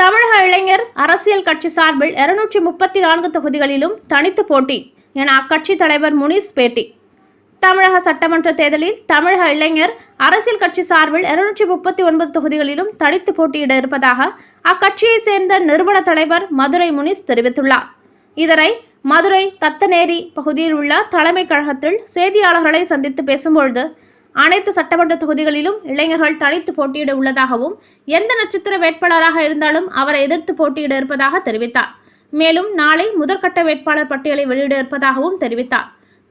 தமிழக இளைஞர் அரசியல் கட்சி சார்பில் இருநூற்றி முப்பத்தி நான்கு தொகுதிகளிலும் தனித்து போட்டி என அக்கட்சி தலைவர் முனிஸ் பேட்டி. தமிழக சட்டமன்ற தேர்தலில் தமிழக இளைஞர் அரசியல் கட்சி சார்பில் இருநூற்றி முப்பத்தி ஒன்பது தொகுதிகளிலும் தனித்து போட்டியிட இருப்பதாக அக்கட்சியைச் சேர்ந்த நிறுவன தலைவர் மதுரை முனிஸ் தெரிவித்துள்ளார். இதனை மதுரை தத்தநேரி பகுதியில் உள்ள தலைமை கழகத்தில் செய்தியாளர்களை சந்தித்து பேசும்பொழுது அனைத்து சட்டமன்ற தொகுதிகளிலும் இளைஞர்கள் தனித்து போட்டியிட உள்ளதாகவும் எந்த நட்சத்திர வேட்பாளராக இருந்தாலும் அவரை எதிர்த்து போட்டியிட இருப்பதாக தெரிவித்தார். மேலும் நாளை முதற்கட்ட வேட்பாளர் பட்டியலை வெளியிட இருப்பதாகவும் தெரிவித்தார்.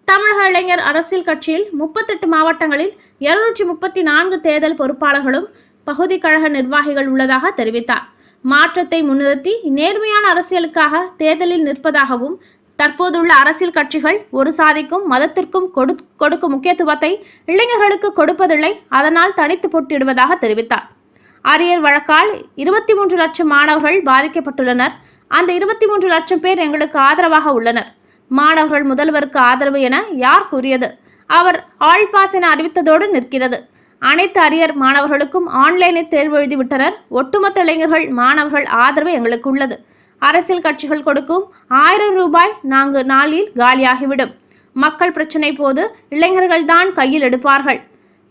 தமிழக இளைஞர் அரசியல் கட்சியில் முப்பத்தெட்டு மாவட்டங்களில் இருநூற்றி முப்பத்தி நான்கு தேர்தல் பொறுப்பாளர்களும் பகுதி கழக நிர்வாகிகள் உள்ளதாக தெரிவித்தார். மாற்றத்தை முன்னிறுத்தி நேர்மையான அரசியலுக்காக தேர்தலில் நிற்பதாகவும் தற்போதுள்ள அரசியல் கட்சிகள் ஒரு சாதிக்கும் மதத்திற்கும் கொடு கொடுக்கும் முக்கியத்துவத்தை இளைஞர்களுக்கு கொடுப்பதில்லை அதனால் தனித்து போட்டியிடுவதாக தெரிவித்தார். அரியர் வழக்கால் இருபத்தி மூன்று லட்சம் மாணவர்கள் பாதிக்கப்பட்டுள்ளனர். அந்த இருபத்தி மூன்று லட்சம் பேர் எங்களுக்கு ஆதரவாக உள்ளனர். மாணவர்கள் முதல்வருக்கு ஆதரவு என யார் கூறியது? அவர் ஆல் பாஸ் என அறிவித்ததோடு நிற்கிறது. அனைத்து அரியர் மாணவர்களுக்கும் ஆன்லைனில் தேர்வு எழுதிவிட்டனர் ஒட்டுமொத்த இளைஞர்கள் மாணவர்கள் ஆதரவு எங்களுக்கு உள்ளது. அரசியல் கட்சிகள் கொடுக்கும் ஆயிரம் ரூபாய் நான்கு நாளில் காலியாகிவிடும். மக்கள் பிரச்சினை போது இளைஞர்கள் தான் கையில் எடுப்பார்கள்.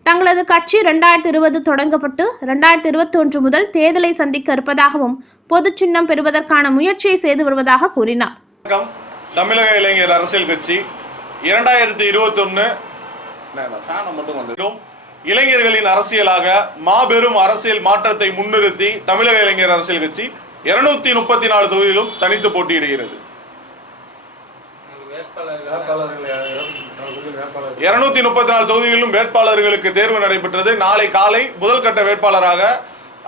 தங்களது கட்சி இரண்டாயிரத்தி இருபது தொடங்கப்பட்டு இரண்டாயிரத்தி இருபத்தி ஒன்று முதல் தேர்தலை சந்திக்க இருப்பதாகவும் பொது சின்னம் பெறுவதற்கான முயற்சியை செய்து வருவதாக கூறினார். தமிழக இளைஞர் அரசியல் கட்சி இரண்டாயிரத்தி இருபத்தொன்னு ஒன்று மட்டும் வந்துடும். இளைஞர்களின் அரசியலாக மாபெரும் அரசியல் மாற்றத்தை முன்னிறுத்தி தமிழக இளைஞர் அரசியல் கட்சி இருநூத்தி முப்பத்தி நாலு தொகுதியிலும் தனித்து போட்டியிடுகிறது. இருநூத்தி முப்பத்தி நாலு தொகுதிகளிலும் வேட்பாளர்களுக்கு தேர்வு நடைபெற்றது. நாளை காலை முதல் கட்ட வேட்பாளராக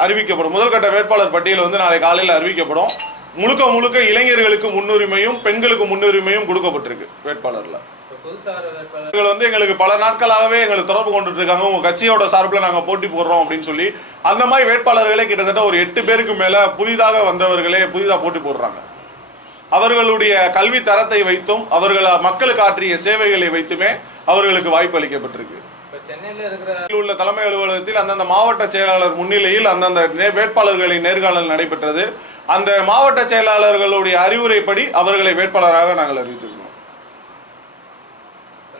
அறிவிக்கப்படும். முதல் கட்ட வேட்பாளர் பட்டியல் வந்து நாளை காலையில் அறிவிக்கப்படும். முழுக்க முழுக்க இளைஞர்களுக்கு முன்னுரிமையும் பெண்களுக்கு முன்னுரிமையும் கொடுக்கப்பட்டிருக்கு வேட்பாளர்ல. இவர்கள் வந்து எங்களுக்கு பல நாட்களாகவே எங்களுக்கு தொடர்பு கொண்டுட்டு இருக்காங்க உங்க கட்சியோட சார்பில் நாங்க போட்டி போடுறோம் அப்படின்னு சொல்லி. அந்த மாதிரி வேட்பாளர்களே கிட்டத்தட்ட ஒரு எட்டு பேருக்கு மேல புதிதாக வந்தவர்களே புதிதாக போட்டி போடுறாங்க. அவர்களுடைய கல்வி தரத்தை வைத்தும் அவர்கள் மக்களுக்கு ஆற்றிய சேவைகளை வைத்துமே அவர்களுக்கு வாய்ப்பு அளிக்கப்பட்டிருக்கு. உள்ள தலைமை அலுவலகத்தில் அந்தந்த மாவட்ட செயலாளர் முன்னிலையில் அந்தந்த வேட்பாளர்களின் நேர்காணல் நடைபெற்றது. அந்த மாவட்ட செயலாளர்களுடைய அறிவுரைப்படி அவர்களை வேட்பாளராக நாங்கள் அறிவித்திருக்கிறோம் அந்த இருநூத்தி முப்பத்தி நாலு தொகுதிக்கும் இல்ல அஹ் சரி இருக்கும்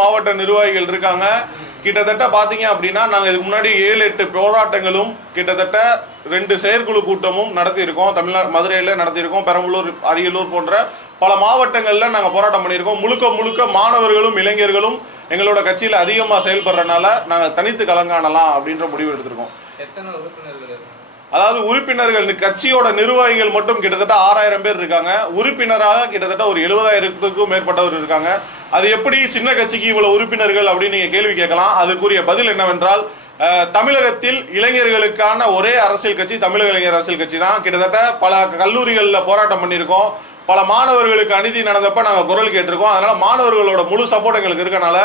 மாவட்ட நிர்வாகிகள் இருக்காங்க. கிட்டத்தட்ட பாத்தீங்க அப்படின்னா நாங்க இதுக்கு முன்னாடி ஏழு எட்டு போராட்டங்களும் கிட்டத்தட்ட ரெண்டு செயற்குழு கூட்டமும் நடத்தியிருக்கோம். தமிழ்நாடு மதுரையில நடத்தியிருக்கோம். பெரம்பலூர் அரியலூர் போன்ற பல மாவட்டங்கள்ல நாங்க போராட்டம் பண்ணியிருக்கோம். முழுக்க முழுக்க மாணவர்களும் இளைஞர்களும் எங்களோட கட்சியில அதிகமா செயல்படுறதுனால நாங்க தனித்து கலங்காணலாம் அப்படின்ற முடிவு எடுத்திருக்கோம். எத்தனை உறுப்பினர்கள் அதாவது உறுப்பினர்கள் கட்சியோட நிர்வாகிகள் மட்டும் கிட்டத்தட்ட ஆறாயிரம் பேர் இருக்காங்க. உறுப்பினராக கிட்டத்தட்ட ஒரு எழுபதாயிரத்துக்கும் மேற்பட்டவர் இருக்காங்க. அது எப்படி சின்ன கட்சிக்கு இவ்வளவு உறுப்பினர்கள் அப்படின்னு நீங்க கேள்வி கேட்கலாம். அதுக்குரிய பதில் என்னவென்றால் தமிழகத்தில் இளைஞர்களுக்கான ஒரே அரசியல் கட்சி தமிழக இளைஞர் அரசியல் கட்சி தான். கிட்டத்தட்ட பல கல்லூரிகளில் போராட்டம் பண்ணியிருக்கோம். பல மாணவர்களுக்கு அநீதி நடந்தப்ப நாங்கள் குரல் கேட்டிருக்கோம். அதனால மாணவர்களோட முழு சப்போர்ட் எங்களுக்கு இருக்கனால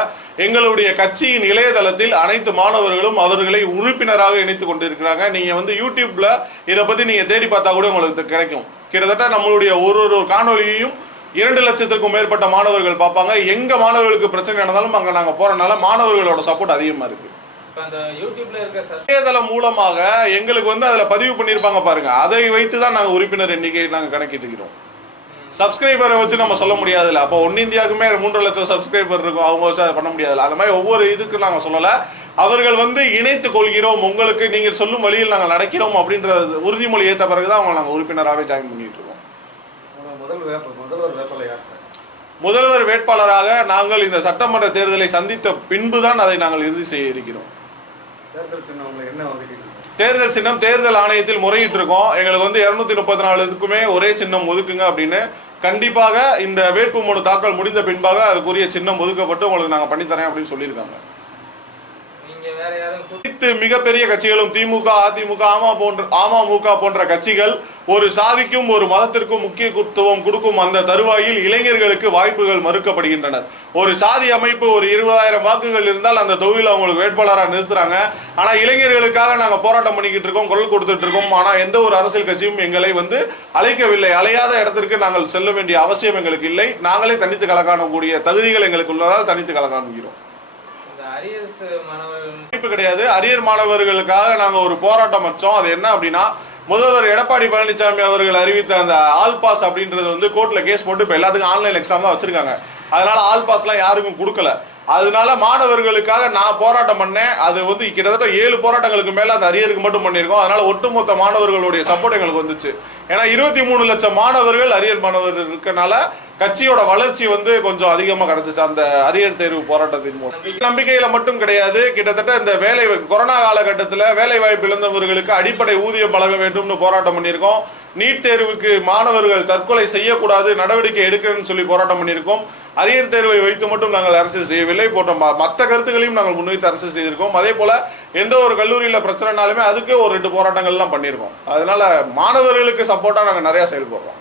எங்களுடைய கட்சியின் இளையதளத்தில் அனைத்து மாணவர்களும் அவர்களை உறுப்பினராக இணைத்துக் கொண்டிருக்கிறாங்க. நீங்க வந்து யூடியூப்ல இதை பத்தி நீங்க தேடி பார்த்தா கூட உங்களுக்கு கிடைக்கும். கிட்டத்தட்ட நம்மளுடைய ஒரு ஒரு காணொளியையும் இரண்டு லட்சத்திற்கும் மேற்பட்ட மாணவர்கள் பார்ப்பாங்க. எங்க மாணவர்களுக்கு பிரச்சனை நடந்தாலும் அங்க நாங்க போறனால மாணவர்களோட சப்போர்ட் அதிகமா இருக்கு. இப்ப அந்த யூடியூப்ல இருக்க சஸ் இணையதளம் மூலமாக எங்களுக்கு வந்து அதுல பதிவு பண்ணியிருப்பாங்க பாருங்க. அதை வைத்து தான் நாங்க உறுப்பினர் எண்ணிக்கையை நாங்க கணக்கிட்டுக்கிறோம். சப்ஸ்கிரைபரை வச்சு நம்ம சொல்ல முடியாதுல்ல. அப்போ ஒன்னு இந்தியாவுக்குமே மூன்று லட்சம் சப்ஸ்கிரைபர் இருக்கும். அவங்க வச்சு பண்ண முடியாதுல்ல. அந்த மாதிரி ஒவ்வொரு இதுக்கு நாங்க சொல்லல. அவர்கள் வந்து இணைத்து கொள்கிறோம். உங்களுக்கு நீங்க சொல்லும் வழியில் நாங்கள் நடக்கிறோம் அப்படின்ற உறுதிமொழி ஏற்ற பிறகுதான் அவங்க நாங்க உறுப்பினராகவே ஜாயின் பண்ணிட்டு இருக்கோம். முதல்வர் வேட்பாளராக நாங்கள் இந்த சட்டமன்ற தேர்தலை சந்தித்த பின்புதான் அதை நாங்கள் இறுதி செய்ய இருக்கிறோம். தேர்தல் சின்னம் உங்களுக்கு என்ன தேர்தல் சின்னம் தேர்தல் ஆணையத்தில் முறையிட்டு இருக்கோம் எங்களுக்கு வந்து இருநூத்தி முப்பத்தி நாலுக்குமே ஒரே சின்னம் ஒதுக்குங்க அப்படின்னு கண்டிப்பாக இந்த வேட்புமனு தாக்கல் முடிந்த பின்பாக அதுக்குரிய சின்னம் ஒதுக்கப்பட்டு உங்களுக்கு நாங்கள் பண்ணித்தரேன் அப்படின்னு சொல்லியிருக்காங்க நீங்க வேற யாரும் கூட்டி- அனைத்து மிகப்பெரிய கட்சிகளும் திமுக அதிமுக அமா போன்ற அமமுக போன்ற கட்சிகள் ஒரு சாதிக்கும் ஒரு மதத்திற்கும் முக்கியத்துவம் கொடுக்கும் அந்த தருவாயில் இளைஞர்களுக்கு வாய்ப்புகள் மறுக்கப்படுகின்றனர். ஒரு சாதி அமைப்பு ஒரு இருபதாயிரம் வாக்குகள் இருந்தால் அந்த தொகுதியில் அவங்களுக்கு வேட்பாளராக நிறுத்துறாங்க. ஆனால் இளைஞர்களுக்காக நாங்கள் போராட்டம் பண்ணிக்கிட்டு இருக்கோம் குரல் கொடுத்துட்டு இருக்கோம். ஆனால் எந்த ஒரு அரசியல் கட்சியும் எங்களை வந்து அழைக்கவில்லை. அலையாத இடத்திற்கு நாங்கள் செல்ல வேண்டிய அவசியம் எங்களுக்கு இல்லை. நாங்களே தனித்து கலக்காணக்கூடிய தகுதிகள் எங்களுக்கு உள்ளதால் தனித்து கலக்காணுகிறோம் வாய்ப்பு கிடையாது. அரியர் மாணவர்களுக்காக நாங்க ஒரு போராட்டம் வச்சோம். அது என்ன அப்படின்னா முதல்வர் எடப்பாடி பழனிசாமி அவர்கள் அறிவித்த அந்த ஆல் பாஸ் அப்படின்றது வந்து கோர்ட்ல கேஸ் போட்டு இப்போ எல்லாத்துக்கும் ஆன்லைன் எக்ஸாம் தான் வச்சிருக்காங்க. அதனால ஆல் பாஸ்லாம் யாருக்கும் கொடுக்கல. அதனால மாணவர்களுக்காக நான் போராட்டம் பண்ணேன். அது வந்து கிட்டத்தட்ட ஏழு போராட்டங்களுக்கு மேல அந்த அரியருக்கு மட்டும் பண்ணியிருக்கோம். அதனால ஒட்டுமொத்த மாணவர்களுடைய சப்போர்ட் எங்களுக்கு வந்துச்சு. ஏன்னா இருபத்தி மூணு லட்சம் மாணவர்கள் அரியர் மாணவர்கள் இருக்கனால கட்சியோட வளர்ச்சி வந்து கொஞ்சம் அதிகமாக கிடைச்சிச்சு. அந்த அரியர் தேர்வு போராட்டத்தின் மூலம். நம்பிக்கையில மட்டும் கிடையாது. கிட்டத்தட்ட இந்த வேலை கொரோனா காலகட்டத்தில் வேலை வாய்ப்பு இழந்தவர்களுக்கு அடிப்படை ஊதியம் வழங்க வேண்டும்னு போராட்டம் பண்ணியிருக்கோம். நீட் தேர்வுக்கு மாணவர்கள் தற்கொலை செய்யக்கூடாது நடவடிக்கை எடுக்கணும்னு சொல்லி போராட்டம் பண்ணியிருக்கோம். அரியர் தேர்வை வைத்து மட்டும் நாங்கள் அரசியல் செய்யவில்லை. போன்ற மற்ற கருத்துக்களையும் நாங்கள் முன்வைத்து அரசு செய்திருக்கோம். அதே போல எந்த ஒரு கல்லூரியில் பிரச்சனைனாலுமே அதுக்கு ஒரு ரெண்டு போராட்டங்கள்லாம் பண்ணியிருக்கோம். அதனால மாணவர்களுக்கு சப்போர்ட்டாக நாங்கள் நிறையா செயல்படுறோம்.